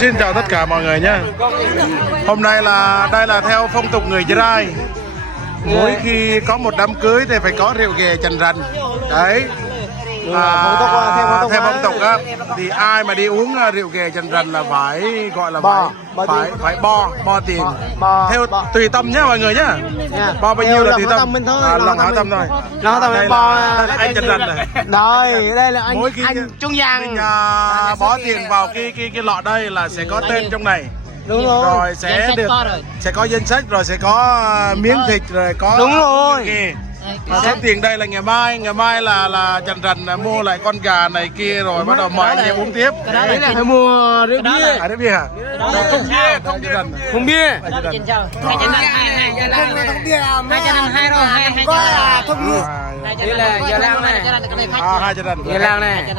xin chào tất cả mọi người nhé. Hôm nay đây là theo phong tục người Trai. Mỗi khi có một đám cưới thì phải có rượu ghè chành rành. Đấy. Theo phong tục á, thì ai mà đi uống rượu ghè chành rành là phải gọi là phải bo tiền. Theo tùy tâm nhá mọi người nhá. Bo bao nhiêu là tùy tâm. Lòng hảo tâm thôi. Nó tao đây bo. Đây là anh chành rành này. Rồi, đây là anh Trung Giang. Mình bỏ tiền vào cái lọ đây là sẽ có tên trong này. Đúng rồi. Rồi sẽ có danh sách, rồi sẽ có miếng thịt, rồi có đúng rồi. Số tiền đây là ngày mai là chành rành mua lại con gà này kia rồi bắt đầu mời anh em uống tiếp. Đấy là phải mua rượu bia. Rượu bia hả? Không bia. Đây là giờ lang này. Hai chành rành. Giờ lang này.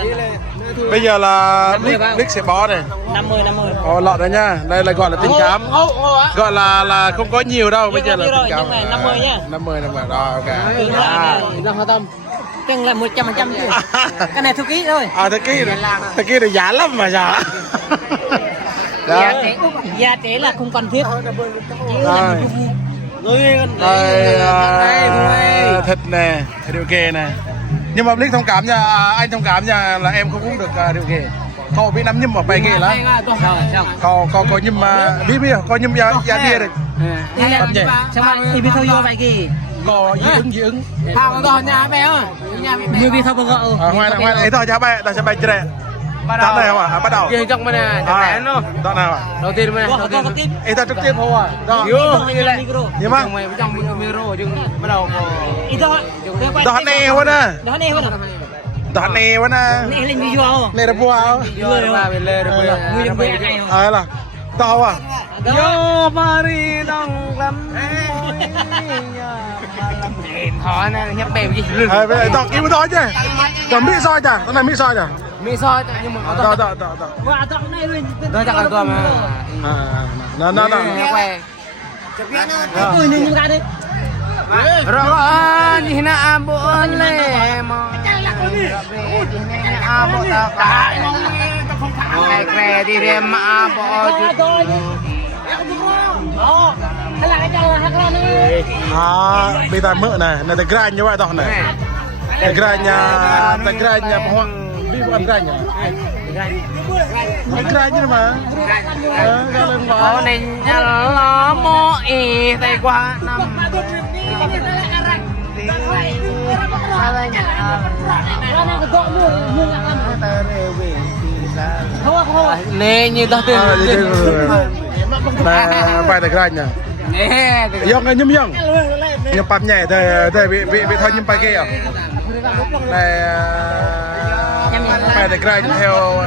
Bây giờ là Bích sẽ bó này. 50. Lọ đây nha. Đây là gọi là tình cảm. Gọi là không có nhiều đâu, bây giờ là tình cảm. 50 nhá. 50 rồi, ok. Đang hao tâm. Cân là 100% chứ. Cái này thu ký thôi. Thế kia thì giá lắm mà sao? Giá trẻ là không cần thiết. Thịt nè, rượu ghè nè. Nhưng mà Blix thông cảm nha, anh thông cảm nha là em không uống được rượu ghè. Cậu bị nắm nhâm ở bài ghè lắm. Cậu nhâm bia, có nhâm giá bia được. Sao mà ibi thôi vô bài gì? Có dị ứng. Hàng to nhà bé ơi. Như bi thôi bơ gỡ. Ngoài ấy thôi cho bay, ta sẽ bay chơi. Đoạn này không à? Bắt đầu. Gì trong bên này, chẳng nó. Đoạn nào à? Đầu tiên bên này. Ấy ta trực tiếp thôi à? Đó. Nhưng mà trong micro chứ bắt đầu. Đoạn này hơn à? Đoạn này hơn à? Đoạn này hơn à? Này lên video. Này là bùa không? Là to à? Yo Paris đông lắm. Thỏ này nhấp bèo gì? Bây giờ tao kiếm đó chứ. Còn Mỹ soi chả? Cái này Mỹ soi chả? Mỹ soi nhưng mà Đó. Wow, tao này lên. Đó chắc là tôi mà. Nó. Quay. Ui nhưng ra đi. Rồi nhìn na buồn lệ mà. Ngày kề thì đem mà bỏ chút. Hay là cái chân là hắc lan đi. Bây giờ mỡ này là grind như vậy đó này. Grind nhà hoa. Đi bukan grind nhà. Grind như mà. Có nên nó mò ý tay qua năm. Nè như tao tiền. Bài tay grind nhà. Yang nyem. Yang pam nhẹ thì bị thôi nhem bài kia à? Này bài tay grind theo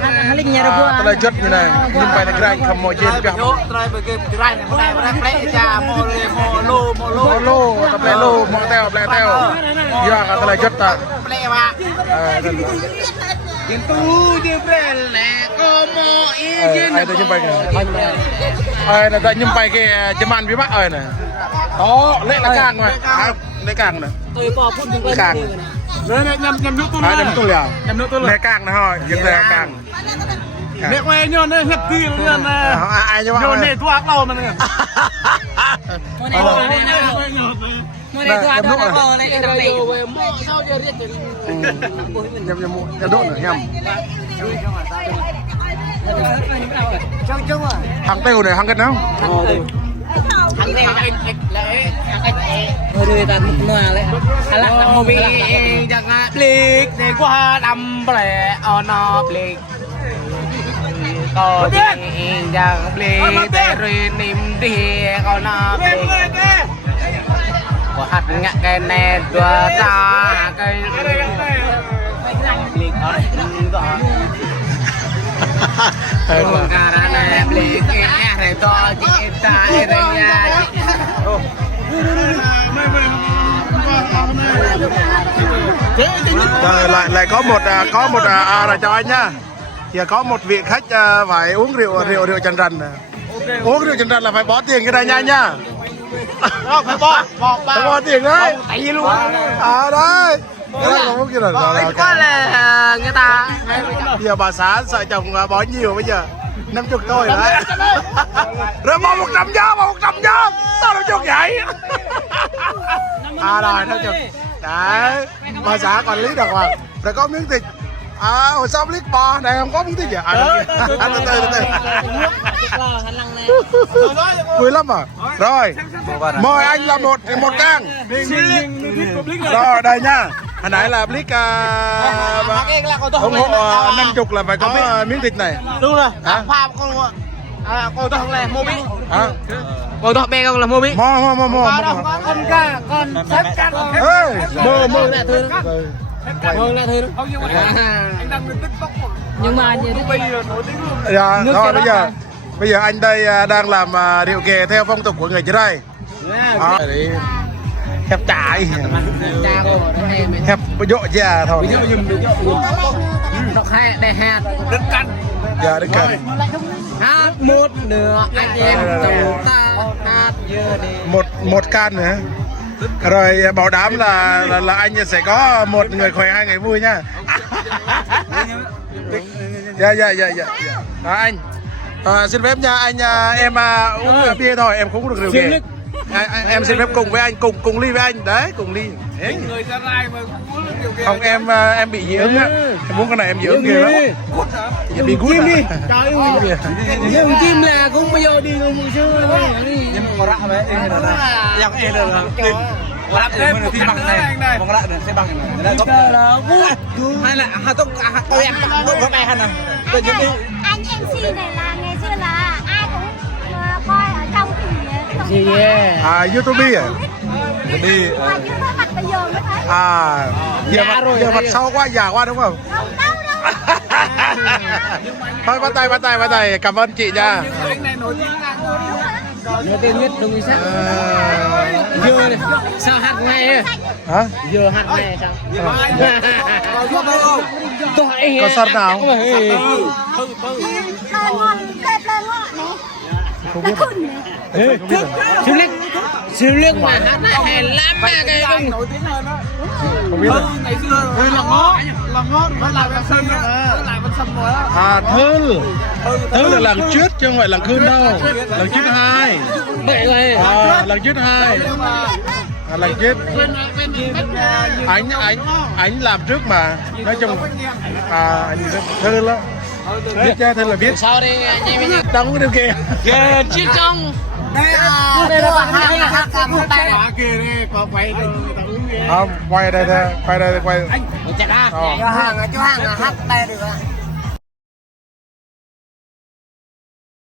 là chất như này, nhưng bài tay grind không mồi trên kìa. Lô, tập lê lô, mò teo. Giờ cả là chất ta. Yang tu dia bela komo izin. Ai tu jumpa ke? Ai nak tak jumpa ke Jerman bi mak ai nè. Đó, lệ là càng mà. Lệ càng nè. Tôi bỏ phun từng Càng. Nè nhầm nước tôi. Nhầm tôi à? Nhầm nước tôi. Lệ càng nè thôi, dân lệ càng. Mẹ quay nhon đấy, hiệp kỳ luôn nè. Ai cho bạn? Nhon này thuốc lâu mà nè. Mới đây tôi đã có lại làm gì? Nhầm độ nữa nhầm. Hàng tiêu này hàng cái nào? Hàng này rồi ta mua lại. Halak là mua jangan blik để qua đâm bè ono blik. Có tiếng jangan blik để rinim đi ono blik. Có hạt ngạ cái này đua ta cái blik Con cara này blik cái to chị ta đây lại có một là cho anh nhá. Giờ có một vị khách phải uống rượu chành rành. Uống rượu chành rành là phải bỏ tiền cái này nha nha. phải bỏ tiền đấy. tại vì luôn Đấy. Cái đó không kia rồi. Có là người ta Bây giờ bà xã sợ chồng bỏ nhiều bây giờ. 50 thôi đấy. Rồi một 100 nhớ, 100 nhớ. Sao 50 vậy? À rồi 50. Đấy. Mà xã còn lý được mà. Rồi có miếng thịt. À hồi sau clip bò này không có miếng thịt gì. À từ từ. Vui lắm à. Rồi. Mời anh là một can. Rồi đây nha. Hồi nãy là Blick ủng hộ 50 là phải có miếng thịt này. Đúng rồi. Hả? Phạm con luôn. Cô tôi không là mua bí. Hả? Cô tôi bé con là mua bí. Mò. Con ca, con sắp cắt. Ê, mơ. Lại thư. Mơ lại thư. Anh đang lên TikTok mà. Nhưng mà như thế Bây giờ nổi tiếng luôn. dạ, rồi bây giờ anh đây đang làm điệu kè theo phong tục của người dưới đây. Để hẹp trại, hẹp dỗ già thôi. Đọc hai đại hạt đất canh. Dạ đất canh. Hát một nửa anh em tàu ta hát giờ đi. Một can nữa. Rồi bảo đảm là anh sẽ có một người khỏe, 2 người vui nha. Dạ. Đó, anh xin phép nha anh, em uống bia thôi, em không có được rượu kè. Em xin phép cùng với anh, cùng ly với anh đấy, cùng ly. Người Gia Lai mà không muốn điều kiện. Không em bị dị ứng á, em muốn cái này em dị ứng ghê lắm. Em bị gút đi. Trời ơi. Nhưng chim là cũng bây giờ đi luôn một xưa đi. Nhưng mà có rạ đấy, em là dạng em là làm thêm một cái này, một cái này bằng này. Là Hay là tôi em tặng tôi có này hả nào? Anh MC này là ngày xưa là ai cũng coi ở trong gì vậy? YouTube à? đi mà chưa có mặt bây giờ mới thấy. Giờ mặt sau quá, già quá đúng không? Không đâu Thôi bắt tay, cảm ơn chị nha. Anh này nổi tiếng là Nổi tiếng nhất đúng xác. Giờ sao hát ngay? Hả? Giờ hát ngay sao? Tôi hỏi Concert nào? lên ngon đẹp lên ngon này. Không biết. siêu liếc mà hát hay lắm mà cái anh nổi tiếng hơn đó. Không biết. Ngày xưa là ngó nó làm em sân á, nó làm em sân rồi á. Thơ là lần trước chứ không phải lần khươn đâu. Lần trước 2. vậy rồi. Lần trước 2. Lần trước anh làm trước mà. Nói chung anh Thơ lắm. Biết cha Thơ là biết. Sau đây anh em mình Đóng điều kìa. chiếc trong Đây là bạn hát tay kia đi, có quay Không, quay đây thôi, quay. chặt ra cho hàng hát tay được ạ.